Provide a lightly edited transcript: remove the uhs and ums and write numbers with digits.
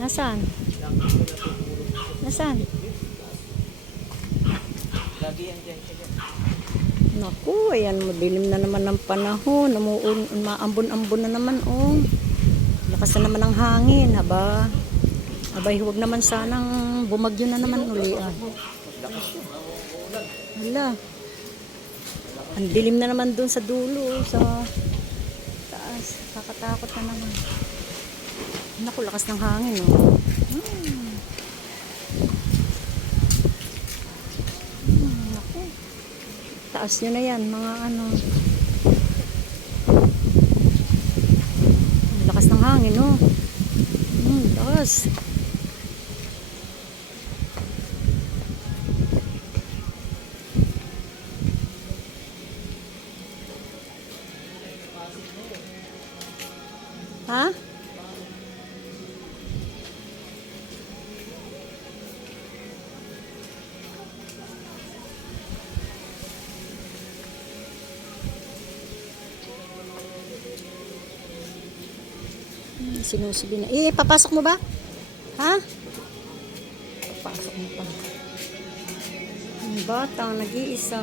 Nasaan? Nasaan? Lagi yan dyan. Naku, ayan, madilim na naman ng panahon. Maambon-ambon na naman, oh. Lakas na naman ang hangin, haba. Abay, huwag naman sanang bumagyo na naman uli, ah. Hala. Ang dilim na naman dun sa dulo, sa taas. Kakatakot na naman. Naku, lakas ng hangin, oh. Naku. Taas nyo na yan, mga ano. Lakas ng hangin, oh. Taas. Ha? Sinusubi na. Papasok mo ba? Ha? Papasok mo pa. Ang batang nag-iisa.